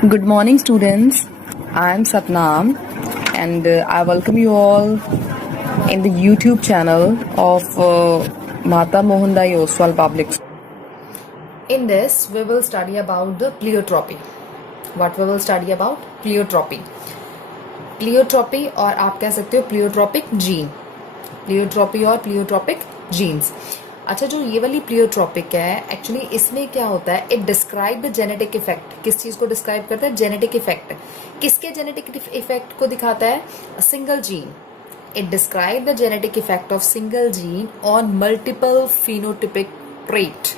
Good morning, students. I am Satnam, and I welcome you all in the YouTube channel of Mata Mohandas Oswal Public School. In this, we will study about the pleiotropy. What we will study about? Pleiotropy. Pleiotropy और आप कह सकते हो pleiotropic gene. Pleiotropy और pleiotropic genes. अच्छा, जो ये वाली प्लियोट्रोपिक है, एक्चुअली इसमें क्या होता है, it describe the genetic effect. किस चीज को डिस्क्राइब करता है? Genetic effect. किसके जेनेटिक इफेक्ट को दिखाता है? Single gene. It describe the genetic effect of single gene on multiple phenotypic trait.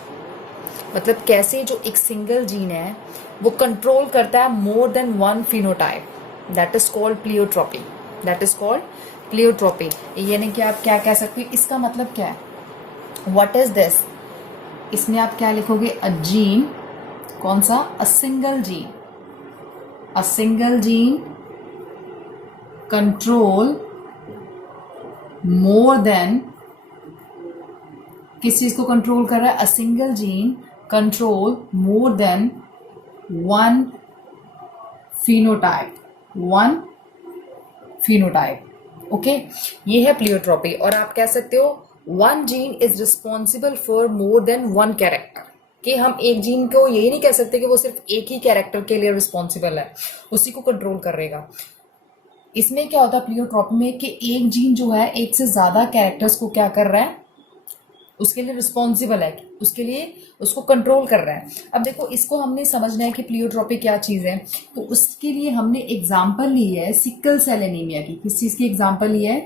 मतलब कैसे जो एक सिंगल जीन है वो कंट्रोल करता है मोर than one phenotype. That is called pleiotropy. That is called pleiotropy. यानी कि आप क्या कह सकते हो, इसका मतलब क्या है? What is this? इसमें आप क्या लिखोगे? A gene. कौन सा? A single gene. A single gene control more then. किस चीज को कंट्रोल कर रहा है? A single gene control more than one phenotype. One phenotype. Okay, ये है प्लियोट्रोपी. और आप कह सकते हो one gene is responsible for more than one character. कि हम एक जीन को यही नहीं कह सकते कि वो सिर्फ एक ही कैरेक्टर के लिए रिस्पॉन्सिबल है, उसी को कंट्रोल करेगा. इसमें क्या होता है प्लियोट्रोपी में कि एक जीन जो है एक से ज्यादा कैरेक्टर्स को क्या कर रहा है, उसके लिए रिस्पॉन्सिबल है, उसके लिए उसको कंट्रोल कर रहा है. अब देखो, इसको हमने समझना है कि प्लियोट्रोपी क्या चीज है. तो उसके लिए हमने एग्जाम्पल ली है सिकल सेल एनीमिया की. किस चीज की एग्जाम्पल ली है?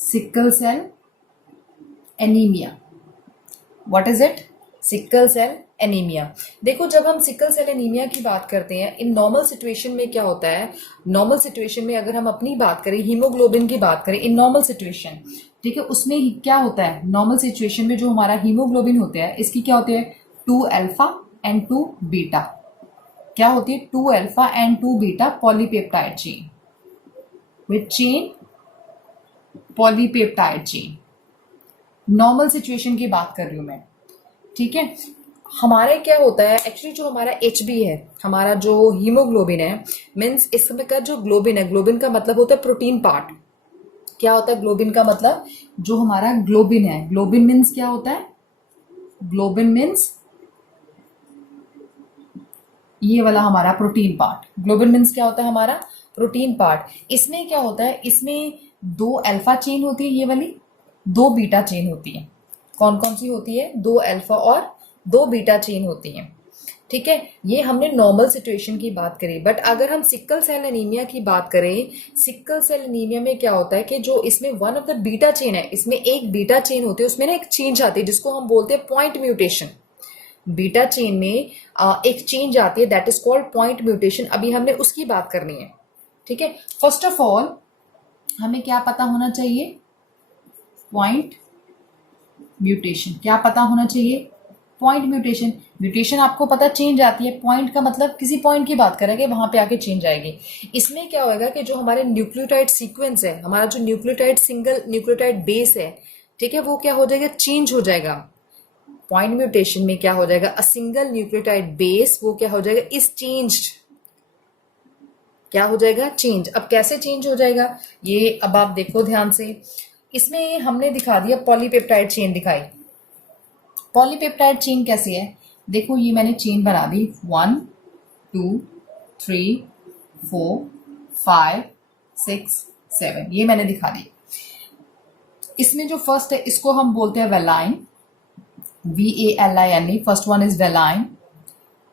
Sickle cell anaemia. What is it? Sickle cell anaemia. देखो, जब हम सिकल सेल एनीमिया की बात करते हैं, इन नॉर्मल सिचुएशन में क्या होता है? नॉर्मल सिचुएशन में अगर हम अपनी बात करें, हीमोग्लोबिन की बात करें, इन नॉर्मल सिचुएशन, ठीक है, उसमें क्या होता है? नॉर्मल सिचुएशन में जो हमारा हीमोग्लोबिन होता है, इसकी क्या होती है? 2 अल्फा एंड 2 बीटा. क्या होती है? 2 alpha and 2 beta polypeptide chain. Which chain? Polypeptide chain. Normal situation की बात कर रही हूं मैं, ठीक है. हमारे क्या होता है एक्चुअली, जो हमारा HB है, हमारा जो हीमोग्लोबिन है, मीन्स इसमें का जो ग्लोबिन है, ग्लोबिन का मतलब होता है प्रोटीन पार्ट. क्या होता है ग्लोबिन का मतलब? जो हमारा ग्लोबिन है, ग्लोबिन मीन्स क्या होता है? ग्लोबिन मीन्स ये वाला हमारा प्रोटीन पार्ट. ग्लोबिन मीन्स क्या होता है? हमारा प्रोटीन पार्ट. इसमें क्या होता है? इसमें 2 अल्फा चेन होती है, ये वाली 2 बीटा चेन होती है. कौन कौन सी होती है? 2 अल्फा और 2 बीटा चेन होती हैं, ठीक है. ये हमने नॉर्मल सिचुएशन की बात करी. बट अगर हम सिकल सेल एनीमिया की बात करें, सिकल सेल एनीमिया में क्या होता है कि जो इसमें one of the beta chain है, इसमें एक बीटा चेन होती है, उसमें ना एक चेंज आती है जिसको हम बोलते हैं पॉइंट म्यूटेशन. बीटा चेन में एक चेंज आती है, that is called point mutation. अभी हमने उसकी बात करनी है, ठीक है. फर्स्ट ऑफ ऑल हमें क्या पता होना चाहिए? Point mutation. क्या पता होना चाहिए? Point mutation. म्यूटेशन आपको पता चेंज आती है. पॉइंट का मतलब किसी पॉइंट की बात करेंगे, वहां पे आके चेंज आएगी. इसमें क्या होगा कि जो हमारे न्यूक्लियोटाइड सीक्वेंस है, हमारा जो न्यूक्लियोटाइड सिंगल न्यूक्लियोटाइड बेस है, ठीक है, वो क्या हो जाएगा? चेंज हो जाएगा. पॉइंट म्यूटेशन में क्या हो जाएगा? अ सिंगल न्यूक्लियोटाइड बेस, वो क्या हो जाएगा? Is changed. क्या हो जाएगा? चेंज. अब कैसे चेंज हो जाएगा ये अब आप देखो ध्यान से. इसमें हमने दिखा दिया पॉलीपेप्टाइड चेन दिखाई. पॉलीपेप्टाइड चेन कैसी है? देखो, ये मैंने चेन बना दी. 1 2 3 4 5 6 7, ये मैंने दिखा दी. इसमें जो फर्स्ट है, इसको हम बोलते हैं valine. VALINE. First one is valine.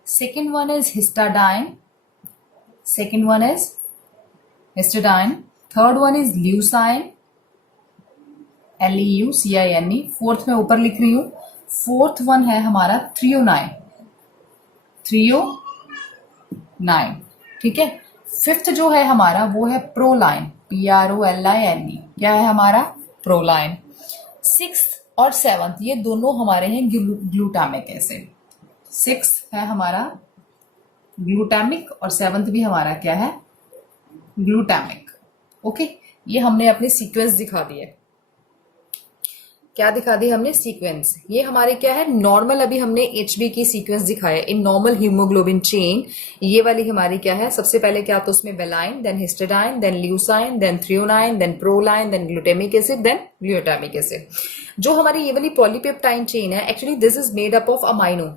Second one is histidine. Second one is histidine. Third one is leucine. LEUCINE. Fourth में ऊपर लिख रही हूं. फोर्थ वन है हमारा थ्रियोनाइन. थ्रियोनाइन, ठीक है. फिफ्थ जो है हमारा वो है प्रोलाइन. PROLINE. क्या है हमारा? प्रोलाइन. सिक्स और सेवंथ ये दोनों हमारे हैं ग्लूटामिक एसिड. सिक्स है हमारा ग्लूटामिक और सेवंथ भी हमारा क्या है? ग्लूटामिक. ओके, ये हमने अपने सीक्वेंस दिखा दिए. क्या दिखा दी हमने, सीक्वेंस। ये हमारे क्या है, नॉर्मल, अभी हमने एचबी की सीक्वेंस दिखाया इन नॉर्मल हीमोग्लोबिन चेन। ये वाली हमारी क्या है, सबसे पहले क्या आता है उसमें, valine, then histidine, then leucine, then threonine, then proline, then glutamic acid, then glutamic acid. जो हमारी ये वाली पॉलीपेप्टाइन चेन है, actually this is made up of amino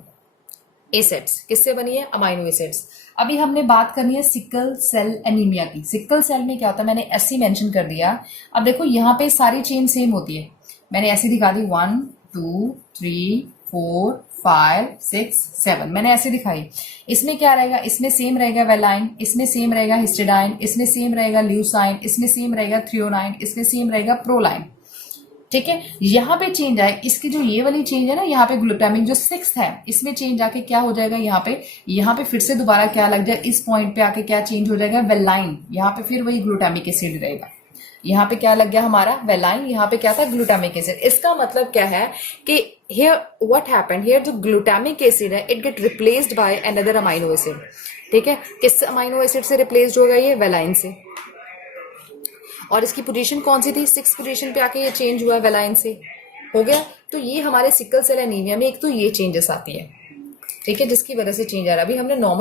acids. किससे बनी है, अमाइनो एसिड्स। अभी हमने बात करनी है सिकल सेल एनीमिया की। सिकल सेल में क्या होता है, मैंने ऐसी मेंशन कर दिया। अब देखो यहाँ पे सारी चेन सेम होती है, मैंने ऐसी दिखा दी 1 2 3 4 5 6 7, मैंने ऐसे दिखाई। इसमें क्या रहेगा, इसमें सेम रहेगा वेलाइन, इसमें सेम रहेगा हिस्टिडाइन, इसमें सेम रहेगा ल्यूसाइन, इसमें सेम रहेगा थ्रियोनाइन, इसमें सेम रहेगा प्रोलाइन। ठीक है, यहाँ पे चेंज आए, इसकी जो ये वाली चेंज है ना, यहाँ पे ग्लूटामिक जो 6th है, इसमें चेंज आके क्या हो जाएगा, यहाँ पे फिर से दोबारा क्या लग जाए, इस पॉइंट पे आके क्या चेंज हो जाएगा, वेलाइन। यहाँ पे फिर वही ग्लूटामिक एसिड रहेगा। यहाँ पे क्या लग गया हमारा, वेलाइन, यहाँ पे क्या था, ग्लूटामिक एसिड। इसका मतलब क्या है कि हियर व्हाट हैपेंड, हियर जो ग्लूटामिक एसिड है, it get replaced by another amino acid. ठीक है, किस अमाइनो एसिड से रिप्लेस्ड होगा, ये वेलाइन से। और इसकी पोजीशन कौन सी थी, 6th पोजीशन पे आके ये चेंज हुआ वेलाइन से, हो गया। तो ये हमारे सिकल सेल एनीमिया में एक तो ये चेंजेस आती है, ठीक है, जिसकी वजह से चेंज आ रहा है।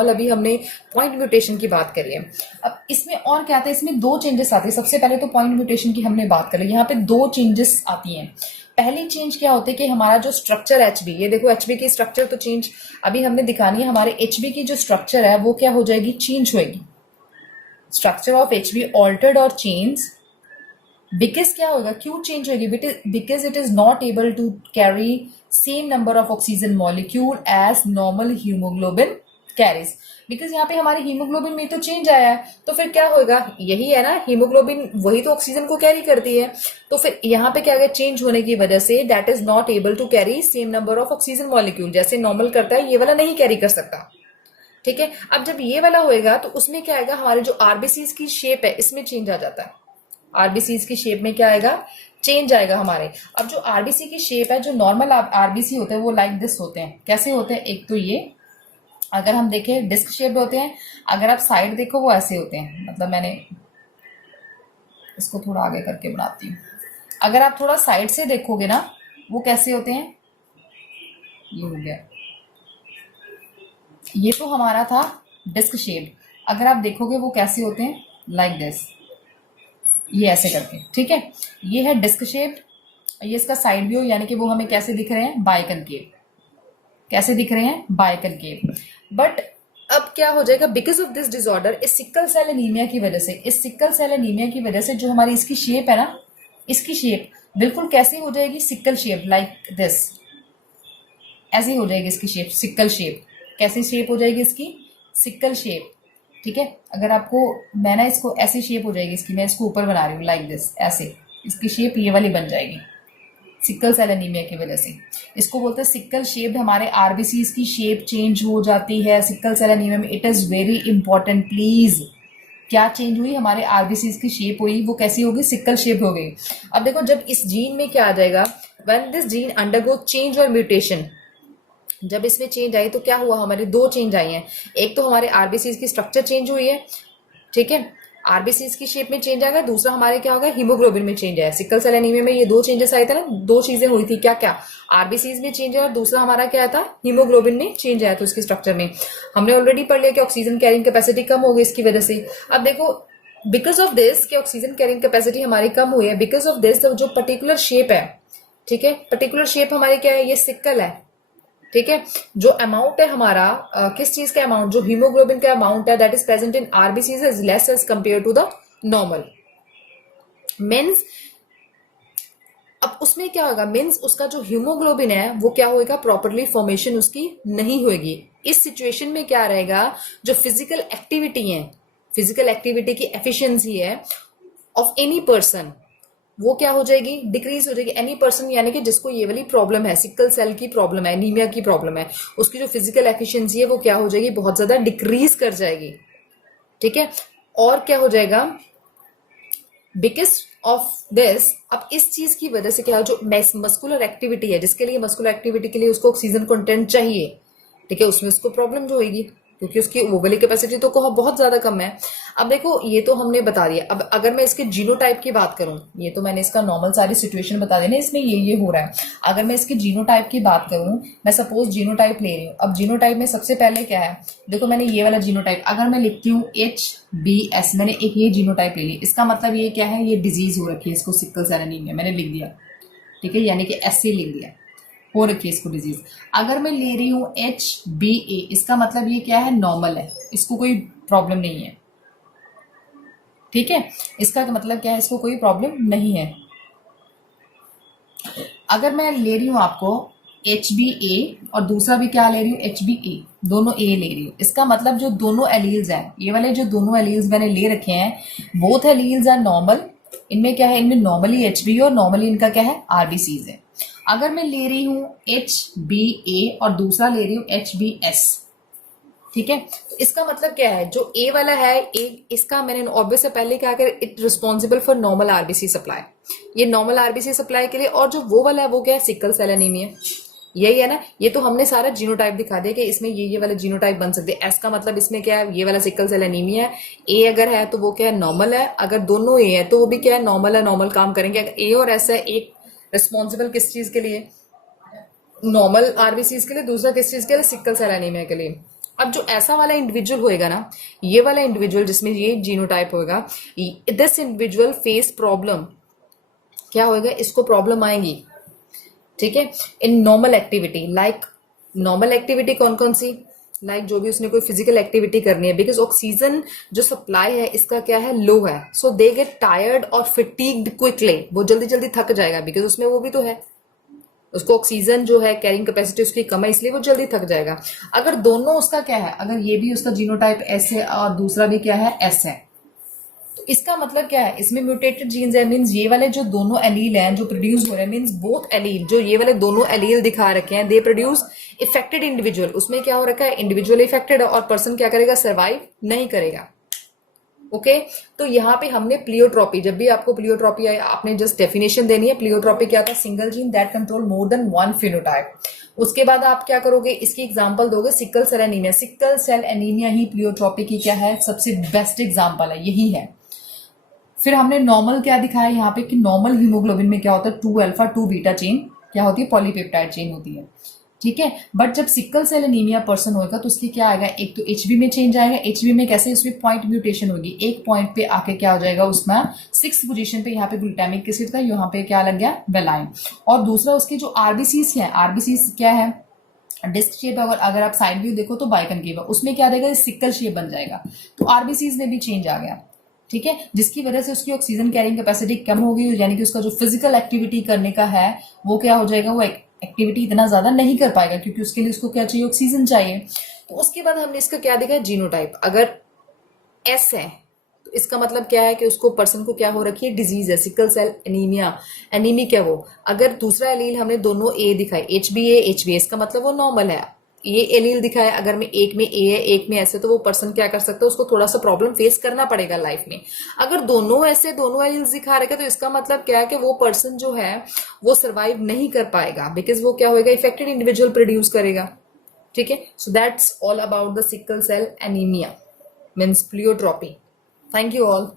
अभी हमने पॉइंट म्यूटेशन की बात करी है। अब इसमें और क्या आता है, इसमें 2 चेंजेस आते हैं। सबसे पहले तो पॉइंट म्यूटेशन की हमने बात करी, यहाँ पे 2 चेंजेस आती हैं। पहली चेंज क्या होती है कि हमारा जो स्ट्रक्चर एचबी, ये देखो एचबी की स्ट्रक्चर तो चेंज अभी हमने दिखानी है। हमारे एचबी की जो स्ट्रक्चर है वो क्या हो जाएगी, चेंज होएगी। स्ट्रक्चर ऑफ एचबी ऑल्टर्ड और चेंज, बिकॉज क्या होगा, क्यों चेंज होगी, because it is not able to carry same number of oxygen molecule as normal haemoglobin carries. Because यहाँ पे हमारे हीमोग्लोबिन में तो चेंज आया है, तो फिर क्या होगा, यही है ना, हीमोग्लोबिन वही तो ऑक्सीजन को कैरी करती है। तो फिर यहाँ पे क्या होगा, चेंज होने की वजह से that is not able to carry same number of oxygen molecule, जैसे नॉर्मल करता है ये वाला नहीं कैरी कर सकता। ठीक है, अब जब ये वाला होएगा तो उसमें क्या आएगा, हमारे जो आरबीसीज की शेप है इसमें चेंज आ जाता है। आरबीसीज की शेप में क्या आएगा, चेंज आएगा हमारे। अब जो आरबीसी की शेप है, जो नॉर्मल आरबीसी होते हैं वो लाइक दिस होते हैं। कैसे होते हैं, एक तो ये, अगर हम देखें डिस्क शेप होते हैं, अगर आप साइड देखो वो ऐसे होते हैं। मतलब मैंने इसको थोड़ा आगे करके बनाती हूँ, अगर आप थोड़ा साइड से देखोगे ना वो कैसे होते हैं, ये हो गया, ये तो हमारा था डिस्क शेप। अगर आप देखोगे वो कैसे होते हैं, लाइक दिस, ये ऐसे करके। ठीक है, ये है डिस्क शेप, ये इसका साइड व्यू, यानी कि वो हमें कैसे दिख रहे हैं, बाइकनकेव। कैसे दिख रहे हैं, बाइकनकेव। बट अब क्या हो जाएगा, बिकॉज ऑफ दिस डिसऑर्डर, इस सिकल सेल एनीमिया की वजह से, इस सिकल सेल एनीमिया की वजह से जो हमारी इसकी शेप है ना, इसकी शेप बिल्कुल कैसी हो जाएगी, सिकल शेप, लाइक दिस, ऐसी हो जाएगी इसकी शेप, सिकल शेप। कैसी शेप हो जाएगी इसकी, सिकल शेप। ठीक है, अगर आपको, मैं ना इसको ऐसी शेप हो जाएगी इसकी, मैं इसको ऊपर बना रही हूँ लाइक दिस, ऐसे इसकी शेप ये वाली बन जाएगी सिकल सेल एनीमिया की वजह से। इसको बोलते हैं सिकल शेप। हमारे आरबीसीज की शेप चेंज हो जाती है सिकल सेल एनीमिया में। It is very important, please. क्या चेंज हुई, हमारे आरबीसीज की शेप हुई, वो कैसी होगी, सिकल शेप हो गई। अब देखो, जब इस जीन में क्या आ जाएगा, when this gene undergo change और म्यूटेशन, जब इसमें चेंज आई तो क्या हुआ, हमारे 2 चेंज आई हैं। एक तो हमारे आरबीसीज की स्ट्रक्चर चेंज हुई है, ठीक है, आरबीसीज की शेप में चेंज आएगा। दूसरा हमारे क्या होगा, हीमोग्लोबिन में चेंज आया। सिकल सेल एनीमिया में ये 2 चेंजेस आए थे ना, 2 चीजें हुई थी, क्या क्या, आरबीसीज में चेंज आया और दूसरा हमारा क्या था, हीमोग्लोबिन में चेंज आया था उसकी स्ट्रक्चर में। हमने ऑलरेडी पढ़ लिया कि ऑक्सीजन कैरिंग कैपेसिटी कम हो गई इसकी वजह से। अब देखो, बिकॉज ऑफ दिस कि ऑक्सीजन कैरिंग कैपेसिटी हमारी कम हुई है, बिकॉज ऑफ दिस जो पर्टिकुलर शेप है, ठीक है, पर्टिकुलर शेप हमारी क्या है, ये सिकल है। ठीक है, जो अमाउंट है हमारा किस चीज का अमाउंट, जो हीमोग्लोबिन का अमाउंट है that is present in RBCs is less as compare to the normal. Means अब उसमें क्या होगा, मीन्स उसका जो हीमोग्लोबिन है वो क्या होएगा, प्रॉपरली फॉर्मेशन उसकी नहीं होगी। इस सिचुएशन में क्या रहेगा, जो फिजिकल एक्टिविटी है, फिजिकल एक्टिविटी की एफिशिएंसी है ऑफ एनी पर्सन, वो क्या हो जाएगी, डिक्रीज हो जाएगी। एनी पर्सन यानी कि जिसको ये वाली प्रॉब्लम है, सिकल सेल की प्रॉब्लम है, एनीमिया की प्रॉब्लम है, उसकी जो फिजिकल एफिशिएंसी है वो क्या हो जाएगी, बहुत ज्यादा डिक्रीज कर जाएगी। ठीक है, और क्या हो जाएगा, बिकॉज ऑफ दिस, अब इस चीज की वजह से क्या, जो मस्कुलर एक्टिविटी है, जिसके लिए मस्कुलर एक्टिविटी के लिए उसको ऑक्सीजन कंटेंट चाहिए, ठीक है, उसमें उसको प्रॉब्लम जो होगी। क्योंकि उसकी ओवली कैपेसिटी तो बहुत ज्यादा कम है। अब देखो ये तो हमने बता दिया। अब अगर मैं इसके जीनोटाइप की बात करूं, ये तो मैंने इसका नॉर्मल सारी सिचुएशन बता दी ना, इसमें ये हो रहा है। अगर मैं इसके जीनोटाइप की बात करूं, मैं सपोज जीनोटाइप ले रही हूं। अब जीनोटाइप में सबसे पहले क्या है, देखो मैंने ये वाला जीनोटाइप अगर मैं लिखती हूँ HBS, मैंने एक ये जीनोटाइप ले लिया, इसका मतलब ये क्या है, ये डिजीज हो रखी है, इसको सिकल सेल एनीमिया मैंने लिख दिया, ठीक है, यानी कि SC लिख दिया, हो रखी है इसको डिजीज। अगर मैं ले रही हूँ HBA, इसका मतलब ये क्या है, नॉर्मल है, इसको कोई प्रॉब्लम नहीं है, ठीक है, इसका मतलब क्या है, इसको कोई प्रॉब्लम नहीं है। अगर मैं ले रही हूँ आपको HBA और दूसरा भी क्या ले रही हूँ, HBA, दोनों A ले रही हूँ, इसका मतलब जो दोनों एलील्स हैं, ये वाले जो दोनों एलील्स मैंने ले रखे हैं, बोथ एलील्स आर नॉर्मल। इनमें क्या है, इनमें नॉर्मली HB और नॉर्मली इनका क्या है, RBCs है। अगर मैं ले रही हूँ HBA और दूसरा ले रही हूँ HBS, ठीक है, तो इसका मतलब क्या है, जो A वाला है, इसका मैंने ऑब्वियस से पहले क्या कर, it responsible for normal RBC supply, ये नॉर्मल RBC सप्लाई के लिए, और जो वो वाला है वो क्या है, सिकल सेल एनीमिया, यही है ना। ये तो हमने सारा जीनोटाइप दिखा दिया कि इसमें ये वाला जीनोटाइप बन सकते हैं। एस का मतलब इसमें क्या है, ये वाला सिकल सेल एनीमिया है। ए अगर है तो वो क्या है, नॉर्मल है। अगर दोनों ए है तो वो भी क्या है, नॉर्मल है, नॉर्मल काम करेंगे। अगर ए और एस है, एक रिस्पॉन्सिबल किस चीज के लिए, नॉर्मल आरबीसीज के लिए, दूसरा किस चीज के लिए, सिकल सेल एनीमिया के लिए। अब जो ऐसा वाला इंडिविजुअल होएगा ना, ये वाला इंडिविजुअल जिसमें ये जीनोटाइप होएगा, दिस इंडिविजुअल फेस प्रॉब्लम, क्या होएगा, इसको प्रॉब्लम आएंगी, ठीक है, in normal activity. Like normal activity कौन कौन सी, लाइक जो भी उसने कोई फिजिकल एक्टिविटी करनी है, बिकॉज ऑक्सीजन जो सप्लाई है इसका क्या है, लो है, सो दे गेट टायर्ड और फिटीग्ड क्विकली, वो जल्दी जल्दी थक जाएगा, बिकॉज उसमें वो भी तो है, उसको ऑक्सीजन जो है कैरिंग कैपेसिटी उसकी कम है, इसलिए वो जल्दी थक जाएगा। अगर दोनों उसका क्या है, अगर ये भी उसका जीनोटाइप एस है और दूसरा भी क्या है, एस है, तो इसका मतलब क्या है, इसमें म्यूटेटेड जीन्स है, मींस ये वाले जो दोनों एलील हैं जो प्रोड्यूस हो रहे हैं, मींस बोथ एलील, जो ये वाले दोनों एलील दिखा रखे हैं, दे प्रोड्यूस इफेक्टेड इंडिविजुअल। उसमें क्या हो रखा है, इंडिविजुअल इफेक्टेड है और पर्सन क्या करेगा, सर्वाइव नहीं करेगा। ओके तो यहाँ पे हमने प्लियोट्रॉपी, जब भी आपको प्लियोट्रॉपी आए, आपने जस्ट डेफिनेशन देनी है। प्लियोट्रॉपी क्या था, single gene that control more than one phenotype. उसके बाद आप क्या करोगे, इसकी एग्जांपल दोगे, sickle cell anaemia. Sickle cell anaemia ही प्लियोट्रॉपी की क्या है, सबसे बेस्ट एग्जांपल है, यही है। फिर हमने नॉर्मल क्या दिखाया यहाँ पे कि नॉर्मल हीमोग्लोबिन में क्या होता है, 2 अल्फा 2 बीटा चेन क्या होती है, पॉलीपेप्टाइड चेन होती है, ठीक है। बट जब सिकल सेल एनीमिया पर्सन होगा तो उसकी क्या आएगा, एक तो एचबी में चेंज आएगा। एचबी में कैसे, उसमें पॉइंट म्यूटेशन होगी, एक पॉइंट पे आके क्या हो जाएगा, उसमें 6th पोजीशन पे यहाँ पे ग्लूटामिक एसिड था, यहाँ पे क्या लग गया, वेलाइन। और दूसरा उसके जो आरबीसीज है, आरबीसीज क्या है, डिस्क शेप, अगर आप साइड व्यू देखो तो बाइकनकेव है, उसमें क्या देगा, सिकल शेप बन जाएगा। तो आरबीसीज में भी चेंज आ गया, ठीक है, जिसकी वजह से उसकी ऑक्सीजन कैरिंग कैपेसिटी कम हो गई, यानी कि उसका जो फिजिकल एक्टिविटी करने का है वो क्या हो जाएगा, वो एक्टिविटी इतना ज्यादा नहीं कर पाएगा, क्योंकि उसके लिए उसको क्या चाहिए, ऑक्सीजन चाहिए। तो उसके बाद हमने इसका क्या देखा है, जीनोटाइप। अगर एस है तो इसका मतलब क्या है कि उसको पर्सन को क्या हो रखी है, डिजीज है, सिकल सेल एनीमिया। एनीमिक है वो। अगर दूसरा एलील हमने दोनों ए दिखाए, HbA इसका मतलब वो नॉर्मल है। ये एलील दिखाया, अगर में एक में ए है एक में ऐसे, तो वो पर्सन क्या कर सकता है, उसको थोड़ा सा प्रॉब्लम फेस करना पड़ेगा लाइफ में। अगर दोनों ऐसे दोनों एलील्स दिखा रखे तो इसका मतलब क्या है कि वो पर्सन जो है वो सर्वाइव नहीं कर पाएगा, बिकॉज वो क्या होएगा, इफेक्टेड इंडिविजुअल प्रोड्यूस करेगा, ठीक है। So that's all about the sickle cell anaemia means pleiotropy. Thank you all.